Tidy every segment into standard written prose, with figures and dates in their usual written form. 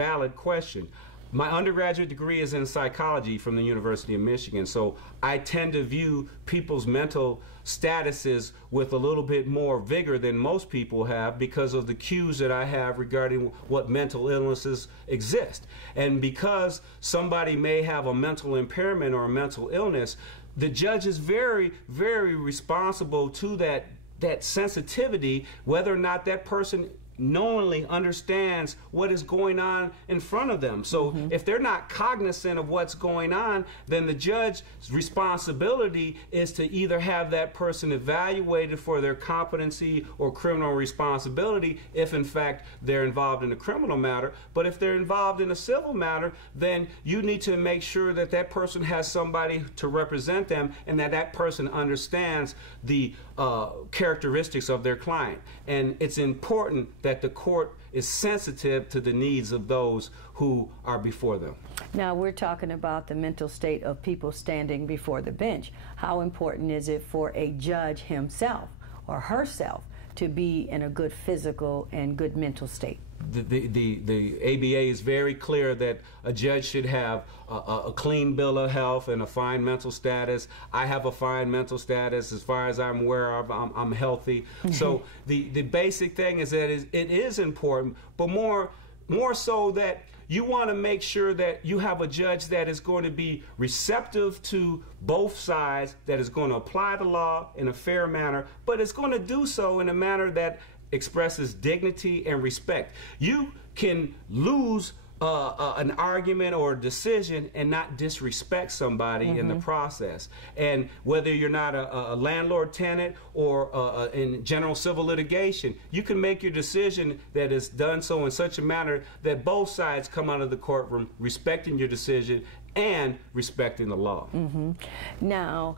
valid question. My undergraduate degree is in psychology from the University of Michigan, so I tend to view people's mental statuses with a little bit more vigor than most people have because of the cues that I have regarding what mental illnesses exist. And because somebody may have a mental impairment or a mental illness, the judge is very, very responsible to that sensitivity, whether or not that person knowingly understands what is going on in front of them. So if they're not cognizant of what's going on, then the judge's responsibility is to either have that person evaluated for their competency or criminal responsibility if in fact they're involved in a criminal matter. But if they're involved in a civil matter, then you need to make sure that that person has somebody to represent them and that that person understands the characteristics of their client. And it's important that the court is sensitive to the needs of those who are before them. Now, we're talking about the mental state of people standing before the bench. How important is it for a judge himself or herself to be in a good physical and good mental state? The ABA is very clear that a judge should have a clean bill of health and a fine mental status. I have a fine mental status. As far as I'm aware of, I'm healthy. So the basic thing is that it is important, but more so that you want to make sure that you have a judge that is going to be receptive to both sides, that is going to apply the law in a fair manner, but it's going to do so in a manner that expresses dignity and respect. You can lose an argument or a decision and not disrespect somebody in the process. And whether you're not a landlord-tenant or in general civil litigation, you can make your decision that is done so in such a manner that both sides come out of the courtroom respecting your decision and respecting the law. Now,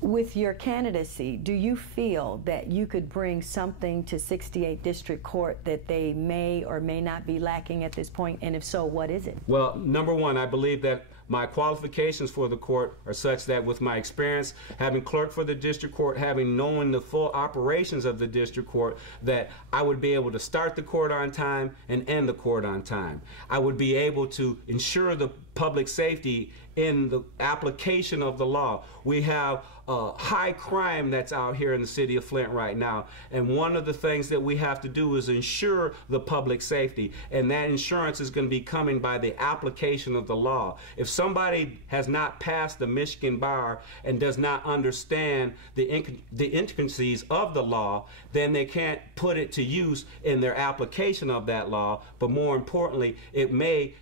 with your candidacy, do you feel that you could bring something to 68 District Court that they may or may not be lacking at this point? And if so, what is it? Well, number one, I believe that my qualifications for the court are such that with my experience, having clerked for the district court, having known the full operations of the district court, that I would be able to start the court on time and end the court on time. I would be able to ensure the public safety in the application of the law. We have high crime that's out here in the city of Flint right now, and one of the things that we have to do is ensure the public safety, and that insurance is going to be coming by the application of the law. If somebody has not passed the Michigan bar and does not understand the intricacies of the law, then they can't put it to use in their application of that law, but more importantly, it may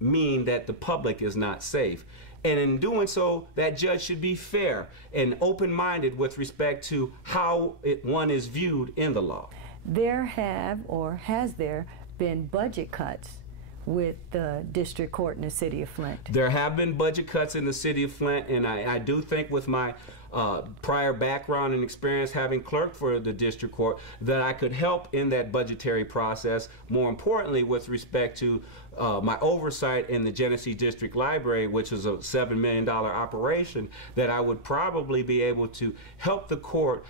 mean that the public is not safe. And in doing so, that judge should be fair and open-minded with respect to how one is viewed in the law. There have, or has there been budget cuts with the district court in the city of Flint? There have been budget cuts in the city of Flint, and I do think with my prior background and experience having clerked for the district court that I could help in that budgetary process. More importantly, with respect to my oversight in the Genesee District Library, which is a $7 million operation, that I would probably be able to help the court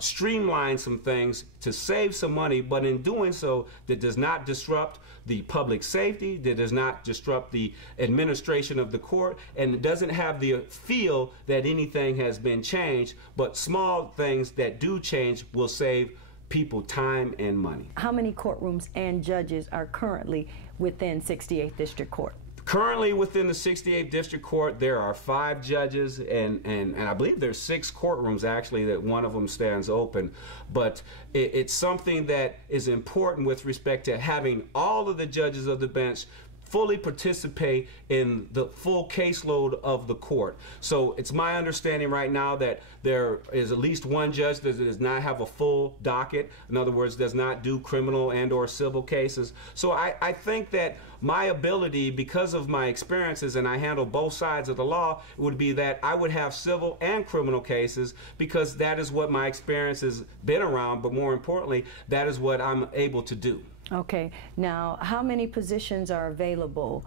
streamline some things to save some money, but in doing so, that does not disrupt the public safety, that does not disrupt the administration of the court, and it doesn't have the feel that anything has been changed, but small things that do change will save people time and money. How many courtrooms and judges are currently within 68th District Court? Currently within the 68th District Court, there are 5 judges, and I believe there's 6 courtrooms actually, that one of them stands open. But it's something that is important with respect to having all of the judges of the bench fully participate in the full caseload of the court. So it's my understanding right now that there is at least one judge that does not have a full docket. In other words, does not do criminal and or civil cases. So I think that my ability, because of my experiences, and I handle both sides of the law, would be that I would have civil and criminal cases, because that is what my experience has been around, but more importantly, that is what I'm able to do. Okay, now how many positions are available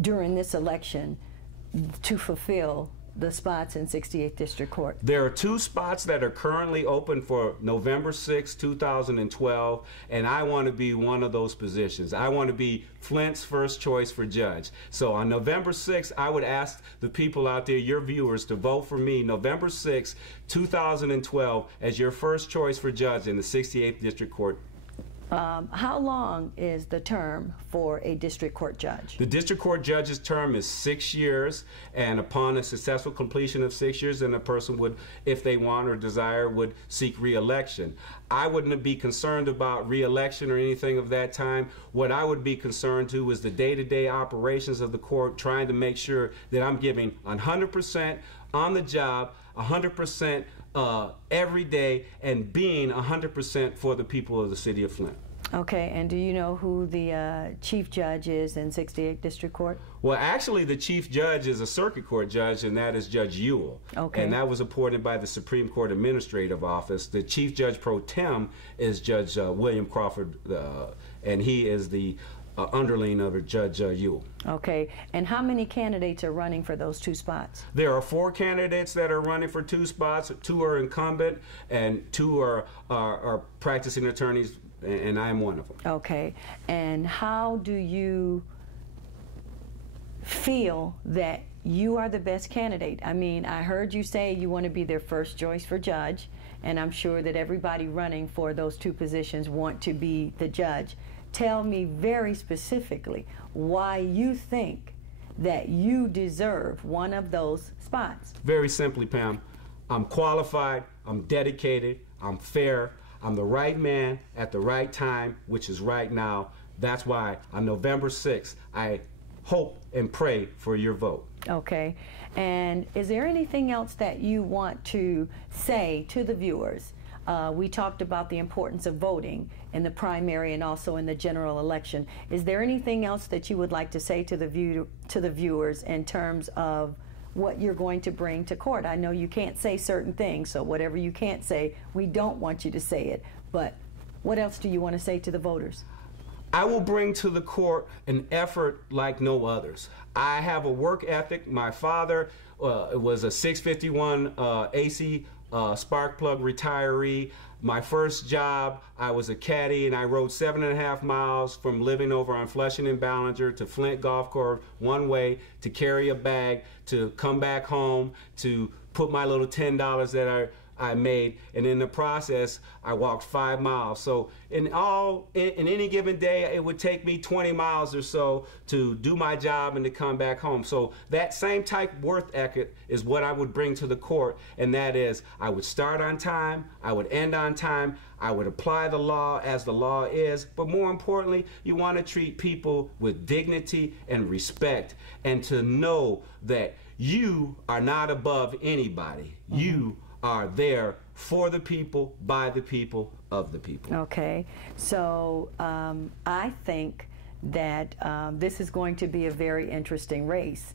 during this election to fulfill the spots in 68th District Court? There are 2 spots that are currently open for November 6, 2012, and I want to be one of those positions. I want to be Flint's first choice for judge. So on November 6th, I would ask the people out there, your viewers, to vote for me November 6, 2012 as your first choice for judge in the 68th District Court. How long is the term for a district court judge? The district court judge's term is 6 years, and upon a successful completion of 6 years, then a person would, if they want or desire, would seek re-election. I wouldn't be concerned about re-election or anything of that time. What I would be concerned to is the day-to-day operations of the court, trying to make sure that I'm giving 100% on the job, 100% every day, and being 100% for the people of the city of Flint. Okay, and do you know who the chief judge is in 68th District Court? Well, actually, the chief judge is a circuit court judge, and that is Judge Ewell. Okay. And that was appointed by the Supreme Court Administrative Office. The chief judge pro tem is Judge William Crawford, and he is the underling of Judge Ewell. Okay, and how many candidates are running for those 2 spots? There are 4 candidates that are running for 2 spots. 2 are incumbent, and 2 are practicing attorneys, and I am one of them. Okay, and how do you feel that you are the best candidate? I mean, I heard you say you want to be their first choice for judge, and I'm sure that everybody running for those 2 positions want to be the judge. Tell me very specifically why you think that you deserve one of those spots. Very simply, Pam, I'm qualified, I'm dedicated, I'm fair, I'm the right man at the right time, which is right now. That's why on November 6th, I hope and pray for your vote. Okay, and is there anything else that you want to say to the viewers? We talked about the importance of voting in the primary and also in the general election. Is there anything else that you would like to say to the viewers in terms of what you're going to bring to court? I know you can't say certain things, so whatever you can't say, we don't want you to say it. But what else do you want to say to the voters? I will bring to the court an effort like no others. I have a work ethic. My father was a 651 AC spark plug retiree. My first job, I was a caddy, and I rode 7.5 miles from living over on Flushing and Ballinger to Flint Golf Course one way to carry a bag, to come back home, to put my little $10 that I made, and in the process, I walked 5 miles. So in any given day, it would take me 20 miles or so to do my job and to come back home. So that same type of work ethic is what I would bring to the court, and that is I would start on time, I would end on time, I would apply the law as the law is, but more importantly, you want to treat people with dignity and respect, and to know that you are not above anybody. Mm-hmm. You are there for the people, by the people, of the people. Okay, so I think that this is going to be a very interesting race.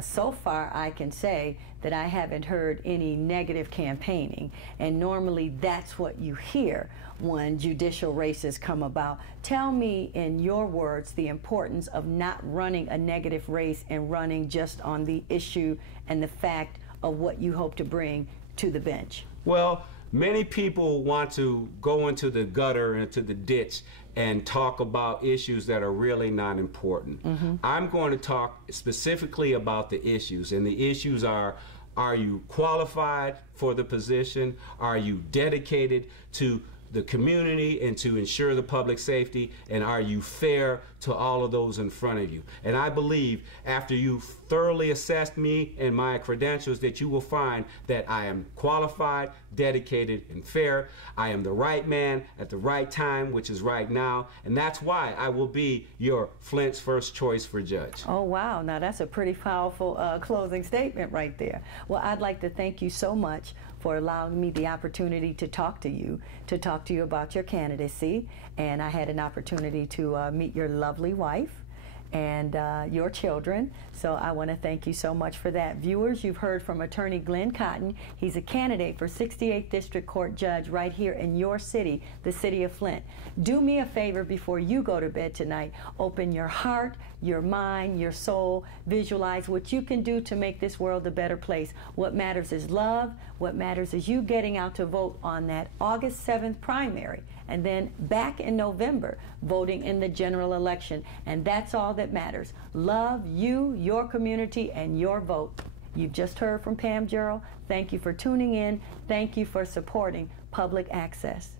So far, I can say that I haven't heard any negative campaigning, and normally that's what you hear when judicial races come about. Tell me, in your words, the importance of not running a negative race and running just on the issue and the fact of what you hope to bring to the bench. Well, many people want to go into the gutter, into the ditch, and talk about issues that are really not important. Mm-hmm. I'm going to talk specifically about the issues, and the issues are you qualified for the position? Are you dedicated to the community and to ensure the public safety? And are you fair to all of those in front of you? And I believe after you've thoroughly assessed me and my credentials that you will find that I am qualified, dedicated, and fair. I am the right man at the right time, which is right now, and that's why I will be your Flint's first choice for judge. Oh, wow. Now that's a pretty powerful closing statement right there. Well, I'd like to thank you so much for allowing me the opportunity to talk to you about your candidacy, and I had an opportunity to meet your lovely wife, and your children. So I want to thank you so much for that. Viewers, you've heard from Attorney Glenn Cotton. He's a candidate for 68th District Court Judge right here in your city, the city of Flint. Do me a favor before you go to bed tonight. Open your heart, your mind, your soul. Visualize what you can do to make this world a better place. What matters is love. What matters is you getting out to vote on that August 7th primary, and then back in November, voting in the general election. And that's all that matters. Love you, your community, and your vote. You've just heard from Pam Gerald. Thank you for tuning in. Thank you for supporting public access.